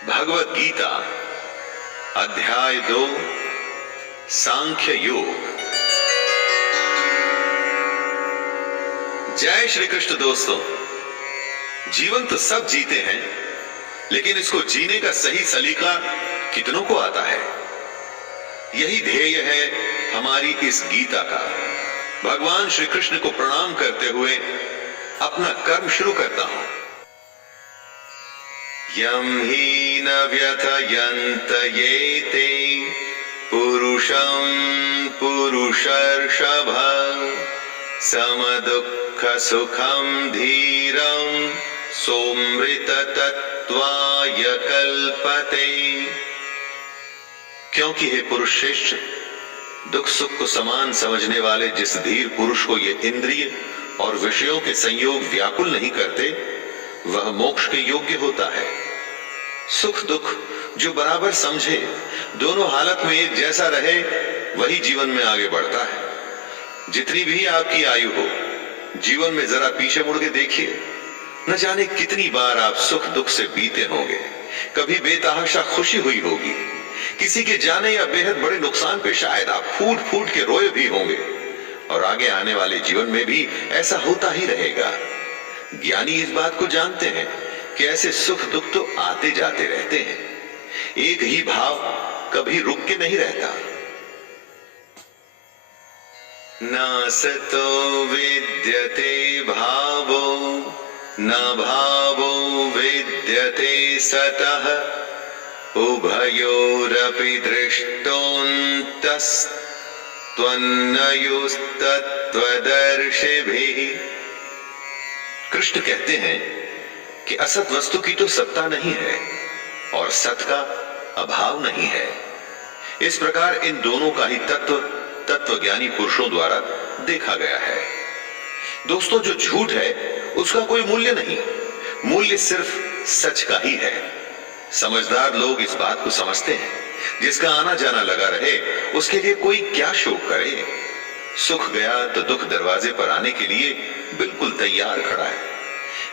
भगवत गीता अध्याय 2 सांख्य योग। जय श्री कृष्ण। दोस्तों, जीवन तो सब जीते हैं, लेकिन इसको जीने का सही सलीका कितनों को आता है? यही ध्येय है हमारी इस गीता का। भगवान श्री कृष्ण को प्रणाम करते हुए अपना कर्म शुरू करता हूं। यम ही न व्यथयन्त ये ते पुरुषं पुरुषर्षभ समदुःख सुखं धीरं सोमृत तत्त्वाय कल्पते। क्योंकि हे पुरुष श्रेष्ठ, दुख सुख को समान समझने वाले जिस धीर पुरुष को ये इंद्रिय और विषयों के संयोग व्याकुल नहीं करते, वह मोक्ष के योग्य होता है। सुख दुख जो बराबर समझे, दोनों हालत में एक जैसा रहे, वही जीवन में आगे बढ़ता है। जितनी भी आपकी आयु हो, जीवन में जरा पीछे मुड़ के देखिए। न जाने कितनी बार आप सुख दुख से बीते होंगे। कभी बेतहाशा खुशी हुई होगी, किसी के जाने या बेहद बड़े नुकसान पे शायद आप फूट फूट के रोए भी होंगे, और आगे आने वाले जीवन में भी ऐसा होता ही रहेगा। ज्ञानी इस बात को जानते हैं कि ऐसे सुख दुख तो आते जाते रहते हैं। एक ही भाव कभी रुक के नहीं रहता। नासतो विद्यते भावो न भावो विद्यते सतः उभयोरपि दृष्टोऽन्तस्त्वन्नयोस्तत्त्वदर्शिभिः। कृष्ण कहते हैं कि असत वस्तु की तो सत्ता नहीं है और सत का अभाव नहीं है। इस प्रकार इन दोनों का ही तत्वज्ञानी पुरुषों द्वारा देखा गया है। दोस्तों, जो झूठ है उसका कोई मूल्य नहीं, मूल्य सिर्फ सच का ही है। समझदार लोग इस बात को समझते हैं। जिसका आना जाना लगा रहे, उसके लिए कोई क्या शोक करे। सुख गया तो दुख दरवाजे पर आने के लिए बिल्कुल तैयार खड़ा है।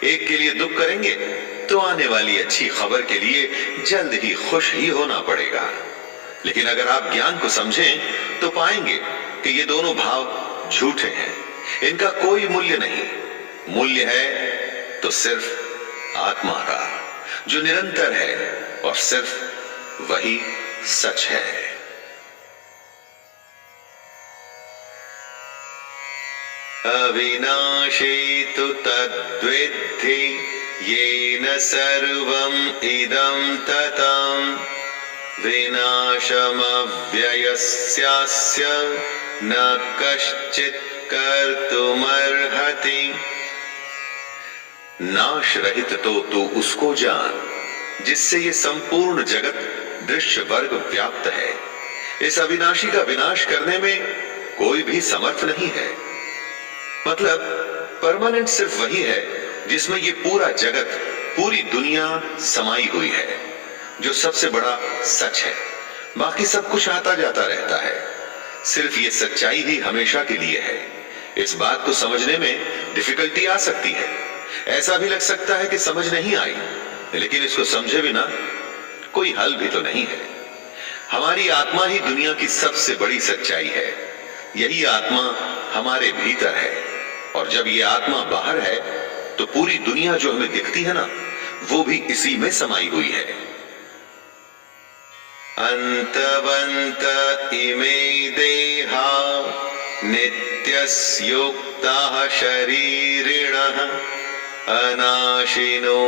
एक के लिए दुख करेंगे तो आने वाली अच्छी खबर के लिए जल्द ही खुश ही होना पड़ेगा। लेकिन अगर आप ज्ञान को समझें तो पाएंगे कि ये दोनों भाव झूठे हैं। इनका कोई मूल्य नहीं। मूल्य है तो सिर्फ आत्मा का, जो निरंतर है, और सिर्फ वही सच है। अविनाशी तु तद्विद्धि येन सर्वं इदं ततं विनाशमव्ययस्यास्य न कश्चित् कर्तुमर्हति। नाश रहित तो तू उसको जान जिससे ये संपूर्ण जगत दृश्य वर्ग व्याप्त है। इस अविनाशी का विनाश करने में कोई भी समर्थ नहीं है। मतलब परमानेंट सिर्फ वही है जिसमें ये पूरा जगत, पूरी दुनिया समाई हुई है, जो सबसे बड़ा सच है। बाकी सब कुछ आता जाता रहता है। सिर्फ ये सच्चाई ही हमेशा के लिए है। इस बात को समझने में डिफिकल्टी आ सकती है। ऐसा भी लग सकता है कि समझ नहीं आई, लेकिन इसको समझे बिना कोई हल भी तो नहीं है। हमारी आत्मा ही दुनिया की सबसे बड़ी सच्चाई है। यही आत्मा हमारे भीतर है, और जब ये आत्मा बाहर है तो पूरी दुनिया जो हमें दिखती है ना, वो भी इसी में समाई हुई है। अंतवंत इमे देहा नित्यस्योक्ताः शरीरिणः अनाशिनो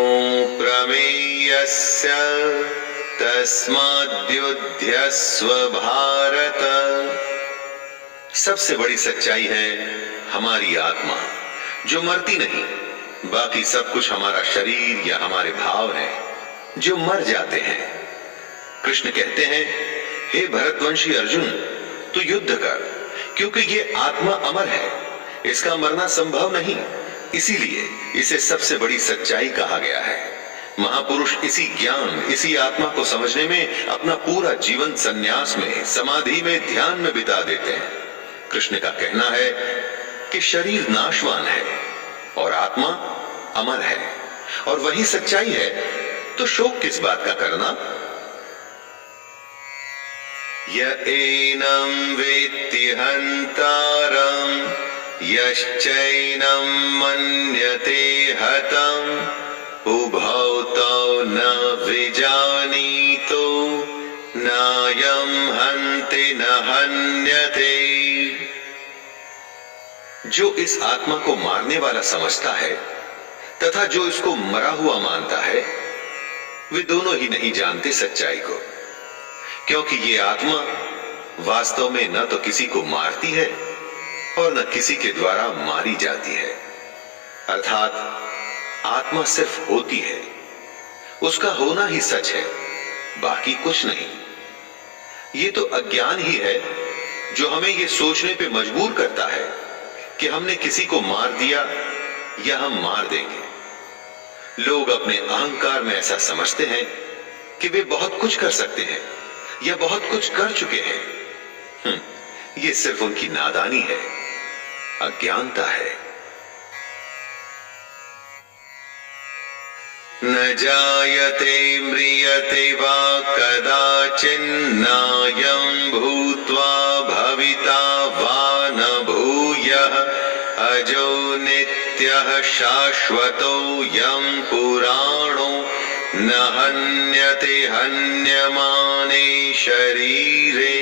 प्रमेयस्य तस्माद्युध्यस्व भारत। सबसे बड़ी सच्चाई है हमारी आत्मा, जो मरती नहीं। बाकी सब कुछ हमारा शरीर या हमारे भाव हैं, जो मर जाते हैं। कृष्ण कहते हैं, हे भरतवंशी अर्जुन, तू युद्ध कर, क्योंकि ये आत्मा अमर है, इसका मरना संभव नहीं। इसीलिए इसे सबसे बड़ी सच्चाई कहा गया है। महापुरुष इसी ज्ञान, इसी आत्मा को समझने में अपना पूरा जीवन संन्यास में, समाधि में, ध्यान में बिता देते हैं। कृष्ण का कहना है कि शरीर नाशवान है और आत्मा अमर है, और वही सच्चाई है तो शोक किस बात का करना? य एनं वेत्ति हन्तारं यश्चैनं मन्यते हतम् उभौ तौ न विजानीतो नायं हन्ति न हन्यते। जो इस आत्मा को मारने वाला समझता है तथा जो इसको मरा हुआ मानता है, वे दोनों ही नहीं जानते सच्चाई को, क्योंकि ये आत्मा वास्तव में न तो किसी को मारती है और न किसी के द्वारा मारी जाती है। अर्थात आत्मा सिर्फ होती है, उसका होना ही सच है, बाकी कुछ नहीं। ये तो अज्ञान ही है जो हमें ये सोचने पे मजबूर करता है कि हमने किसी को मार दिया या हम मार देंगे। लोग अपने अहंकार में ऐसा समझते हैं कि वे बहुत कुछ कर सकते हैं या बहुत कुछ कर चुके हैं। ये सिर्फ उनकी नादानी है, अज्ञानता है। न जायते म्रियते वा कदाचिन्नायं भूत्वा भविता वा न भूयः अजो नित्यः शाश्वतो यं पुराणो न हन्यते हन्यमाने शरीरे।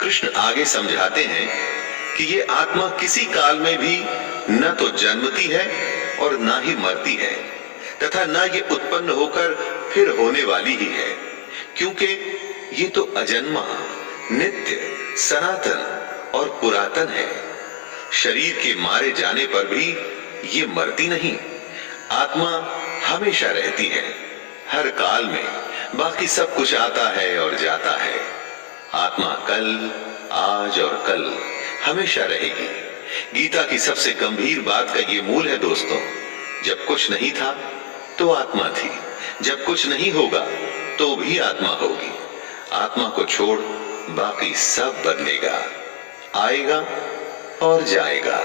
कृष्ण आगे समझाते हैं कि ये आत्मा किसी काल में भी न तो जन्मती है और ना ही मरती है, तथा ना ये उत्पन्न होकर फिर होने वाली ही है, क्योंकि ये तो अजन्मा, नित्य, सनातन और पुरातन है। शरीर के मारे जाने पर भी ये मरती नहीं। आत्मा हमेशा रहती है, हर काल में। बाकी सब कुछ आता है और जाता है। आत्मा कल, आज और कल हमेशा रहेगी। गीता की सबसे गंभीर बात का ये मूल है दोस्तों, जब कुछ नहीं था तो आत्मा थी, जब कुछ नहीं होगा तो भी आत्मा होगी। आत्मा को छोड़ बाकी सब बदलेगा, आएगा और जाएगा।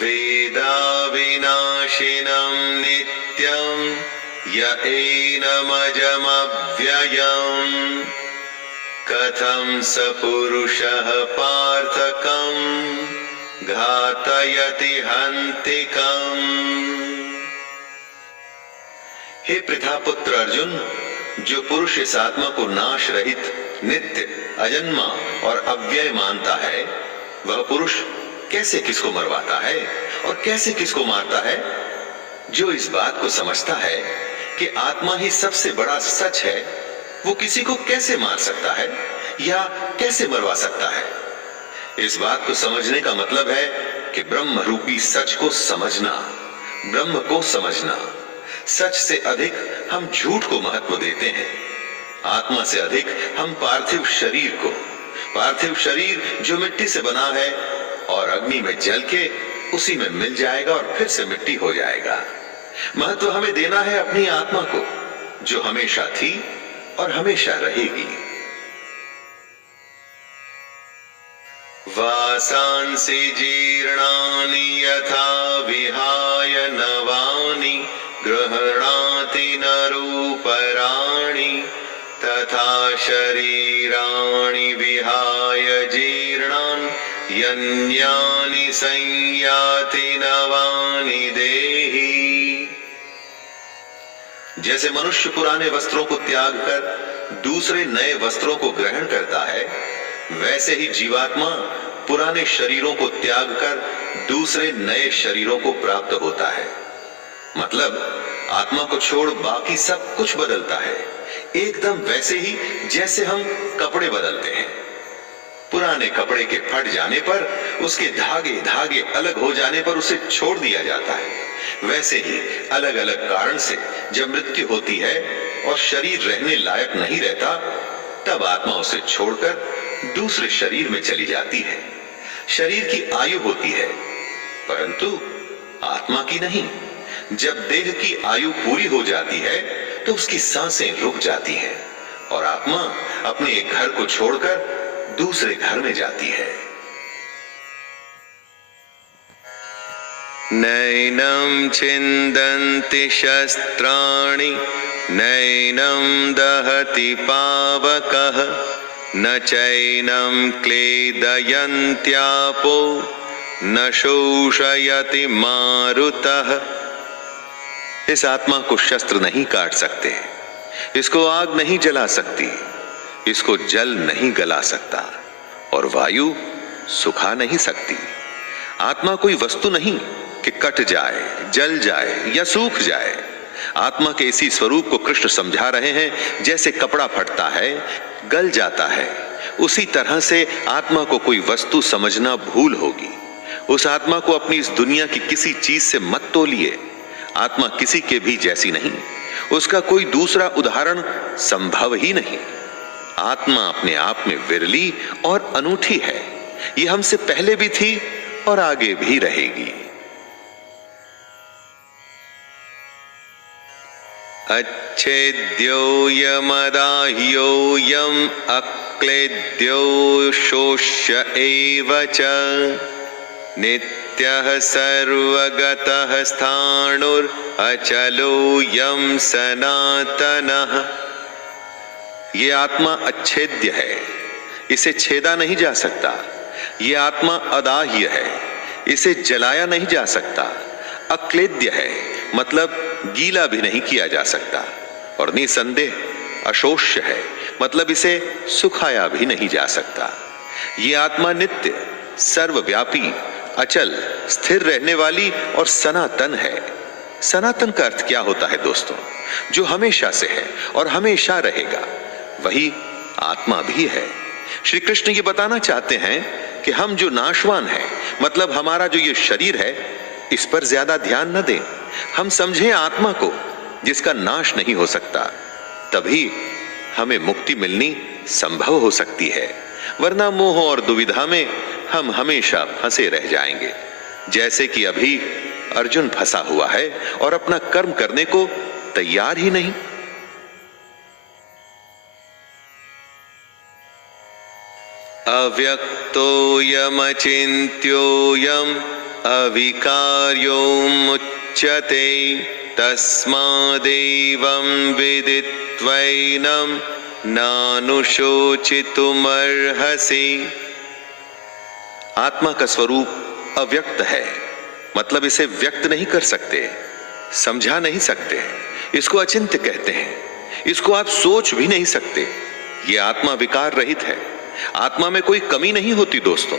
वेदा विनाशिनं नित्यं य एनमजमव्ययम् कथं स पुरुषः पार्थ कं घातयति हन्तिकम्। हे प्रथापुत्र अर्जुन, जो पुरुष इस आत्मा को नाश रहित, नित्य, अजन्मा और अव्यय मानता है, वह पुरुष कैसे किसको मरवाता है और कैसे किसको मारता है? जो इस बात को समझता है कि आत्मा ही सबसे बड़ा सच है, वो किसी को कैसे मार सकता है या कैसे मरवा सकता है? इस बात को समझने का मतलब है कि ब्रह्म रूपी सच को समझना, ब्रह्म को समझना। सच से अधिक हम झूठ को महत्व देते हैं, आत्मा से अधिक हम पार्थिव शरीर को। पार्थिव शरीर जो मिट्टी से बना है और अग्नि में जल के उसी में मिल जाएगा और फिर से मिट्टी हो जाएगा। महत्व हमें देना है अपनी आत्मा को, जो हमेशा थी और हमेशा रहेगी। वासांसि जीर्णानि यथा विहाय नवानि गृह्णाति नरूपराणि तथा शरीराणि विहाय जीर्णान् यन्यानि संयाति नवानि देहि। जैसे मनुष्य पुराने वस्त्रों को त्याग कर दूसरे नए वस्त्रों को ग्रहण करता है, वैसे ही जीवात्मा पुराने शरीरों को त्याग कर दूसरे नए शरीरों को प्राप्त होता है। मतलब आत्मा को छोड़ बाकी सब कुछ बदलता है, एकदम वैसे ही जैसे हम कपड़े बदलते हैं। पुराने कपड़े के फट जाने पर, उसके धागे धागे अलग हो जाने पर उसे छोड़ दिया जाता है। वैसे ही अलग अलग कारण से जब मृत्यु होती है और शरीर रहने लायक नहीं रहता, तब आत्मा उसे छोड़कर दूसरे शरीर में चली जाती है। शरीर की आयु होती है, परंतु आत्मा की नहीं। जब देह की आयु पूरी हो जाती है तो उसकी सांसें रुक जाती हैं और आत्मा अपने एक घर को छोड़कर दूसरे घर में जाती है। नैनं छिन्दन्ति शस्त्राणि नैनं दहति पावकः न चैनं क्लेदयन्त्यापो न शोषयति मारुतः। इस आत्मा को शस्त्र नहीं काट सकते, इसको आग नहीं जला सकती, इसको जल नहीं गला सकता और वायु सुखा नहीं सकती। आत्मा कोई वस्तु नहीं कि कट जाए, जल जाए या सूख जाए। आत्मा के इसी स्वरूप को कृष्ण समझा रहे हैं। जैसे कपड़ा फटता है, गल जाता है, उसी तरह से आत्मा को कोई वस्तु समझना भूल होगी। उस आत्मा को अपनी इस दुनिया की किसी चीज से मत तोलिए। आत्मा किसी के भी जैसी नहीं, उसका कोई दूसरा उदाहरण संभव ही नहीं। आत्मा अपने आप में विरली और अनूठी है। ये हमसे पहले भी थी और आगे भी रहेगी। अच्छेद्योऽयमदाह्योऽयम् अक्लेद्यो शोष्य एव च नित्यः सर्वगतः स्थाणुरचलोऽयं सनातनः। ये आत्मा अच्छेद्य है, इसे छेदा नहीं जा सकता। ये आत्मा अदाह्य है, इसे जलाया नहीं जा सकता। अक्लेद्य है मतलब गीला भी नहीं किया जा सकता। और निसंदेह अशोष्य है मतलब इसे सुखाया भी नहीं जा सकता। ये आत्मा नित्य, सर्वव्यापी, अचल, स्थिर रहने वाली और सनातन है। सनातन का अर्थ क्या होता है दोस्तों? जो हमेशा से है और हमेशा रहेगा, वही आत्मा भी है। श्री कृष्ण ये बताना चाहते हैं कि हम जो नाशवान है, मतलब हमारा जो ये शरीर है, इस पर ज्यादा ध्यान न दें। हम समझें आत्मा को जिसका नाश नहीं हो सकता, तभी हमें मुक्ति मिलनी संभव हो सकती है। वरना मोह और दुविधा में हम हमेशा फंसे रह जाएंगे। जैसे कि अभी अर्जुन फंसा हुआ है और अपना कर्म करने को तैयार ही नहीं। अव्यक्तोऽयमचिन्त्योऽयम् अविकार्योमुच्यते तस्मादेवं विदित्वैनं नानुशोचितुमर्हसि। आत्मा का स्वरूप अव्यक्त है, मतलब इसे व्यक्त नहीं कर सकते, समझा नहीं सकते। इसको अचिंत्य कहते हैं, इसको आप सोच भी नहीं सकते। यह आत्मा विकार रहित है, आत्मा में कोई कमी नहीं होती दोस्तों।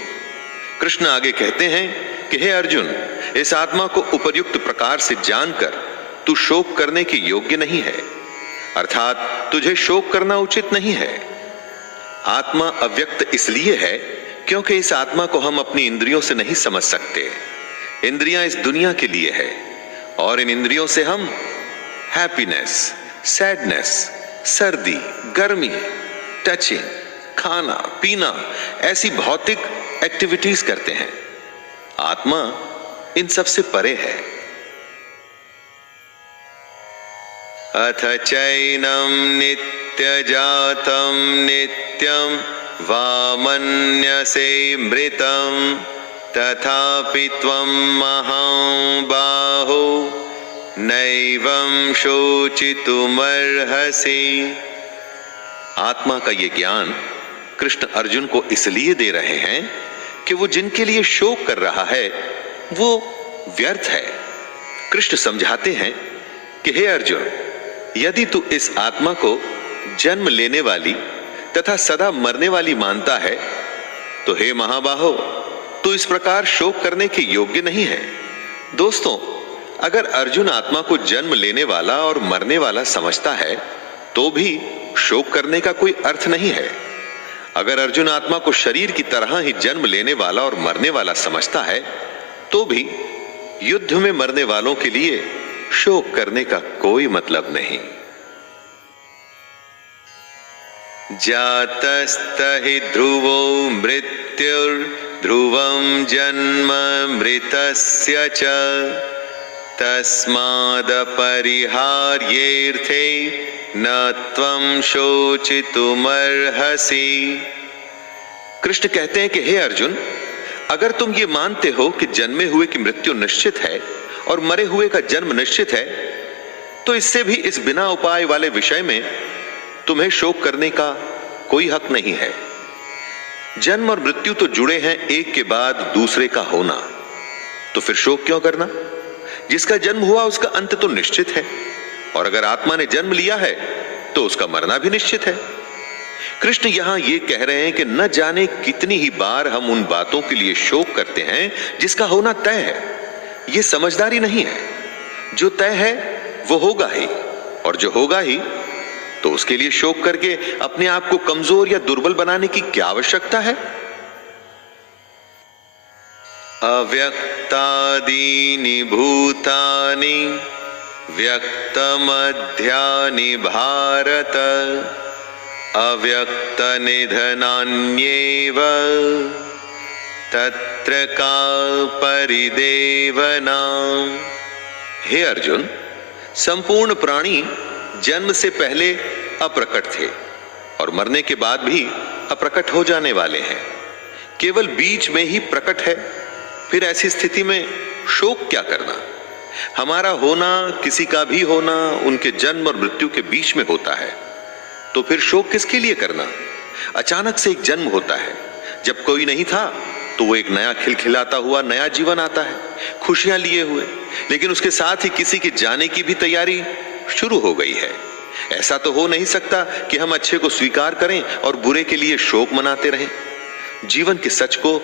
कृष्ण आगे कहते हैं कि हे अर्जुन, इस आत्मा को उपर्युक्त प्रकार से जानकर तू शोक करने के योग्य नहीं है, अर्थात तुझे शोक करना उचित नहीं है। आत्मा अव्यक्त इसलिए है क्योंकि इस आत्मा को हम अपनी इंद्रियों से नहीं समझ सकते। इंद्रियां इस दुनिया के लिए है और इन इंद्रियों से हम हैप्पीनेस, सैडनेस, सर्दी, गर्मी, टचिंग, खाना पीना, ऐसी भौतिक एक्टिविटीज करते हैं। आत्मा इन सब से परे है। अथ चैनं नित्यजातं नित्यं वा मन्यसे मृतं तथापि त्वं महाबाहो नैवं शोचितुमर्हसि। आत्मा का ये ज्ञान कृष्ण अर्जुन को इसलिए दे रहे हैं कि वो जिनके लिए शोक कर रहा है वो व्यर्थ है। कृष्ण समझाते हैं कि हे अर्जुन, यदि तू इस आत्मा को जन्म लेने वाली तथा सदा मरने वाली मानता है तो हे महाबाहो, तू इस प्रकार शोक करने के योग्य नहीं है। दोस्तों, अगर अर्जुन आत्मा को जन्म लेने वाला और मरने वाला समझता है तो भी शोक करने का कोई अर्थ नहीं है। अगर अर्जुन आत्मा को शरीर की तरह ही जन्म लेने वाला और मरने वाला समझता है तो भी युद्ध में मरने वालों के लिए शोक करने का कोई मतलब नहीं। जातस्तहि ध्रुवो मृत्युर्ध्रुवं जन्म मृतस्य च तस्मादपरिहार्येऽर्थे न त्वं शोचितुमर्हसि। कृष्ण कहते हैं कि हे अर्जुन, अगर तुम ये मानते हो कि जन्मे हुए की मृत्यु निश्चित है और मरे हुए का जन्म निश्चित है, तो इससे भी इस बिना उपाय वाले विषय में तुम्हें शोक करने का कोई हक नहीं है। जन्म और मृत्यु तो जुड़े हैं एक के बाद दूसरे का होना, तो फिर शोक क्यों करना? जिसका जन्म हुआ उसका अंत तो निश्चित है, और अगर आत्मा ने जन्म लिया है तो उसका मरना भी निश्चित है। कृष्ण यहां ये कह रहे हैं कि न जाने कितनी ही बार हम उन बातों के लिए शोक करते हैं जिसका होना तय है। यह समझदारी नहीं है। जो तय है वो होगा ही, और जो होगा ही तो उसके लिए शोक करके अपने आप को कमजोर या दुर्बल बनाने की क्या आवश्यकता है? अव्यक्तादीनि भूतानि व्यक्तमध्यानि भारत अव्यक्त निधनान्येव तत्र का परिदेवना। हे अर्जुन, संपूर्ण प्राणी जन्म से पहले अप्रकट थे और मरने के बाद भी अप्रकट हो जाने वाले हैं। केवल बीच में ही प्रकट है। फिर ऐसी स्थिति में शोक क्या करना? हमारा होना, किसी का भी होना, उनके जन्म और मृत्यु के बीच में होता है, तो फिर शोक किसके लिए करना? अचानक से एक जन्म होता है। जब कोई नहीं था तो वो एक नया खिलखिलाता हुआ नया जीवन आता है, खुशियां लिए हुए, लेकिन उसके साथ ही किसी के जाने की भी तैयारी शुरू हो गई है। ऐसा तो हो नहीं सकता कि हम अच्छे को स्वीकार करें और बुरे के लिए शोक मनाते रहें। जीवन के सच को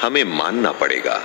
हमें मानना पड़ेगा।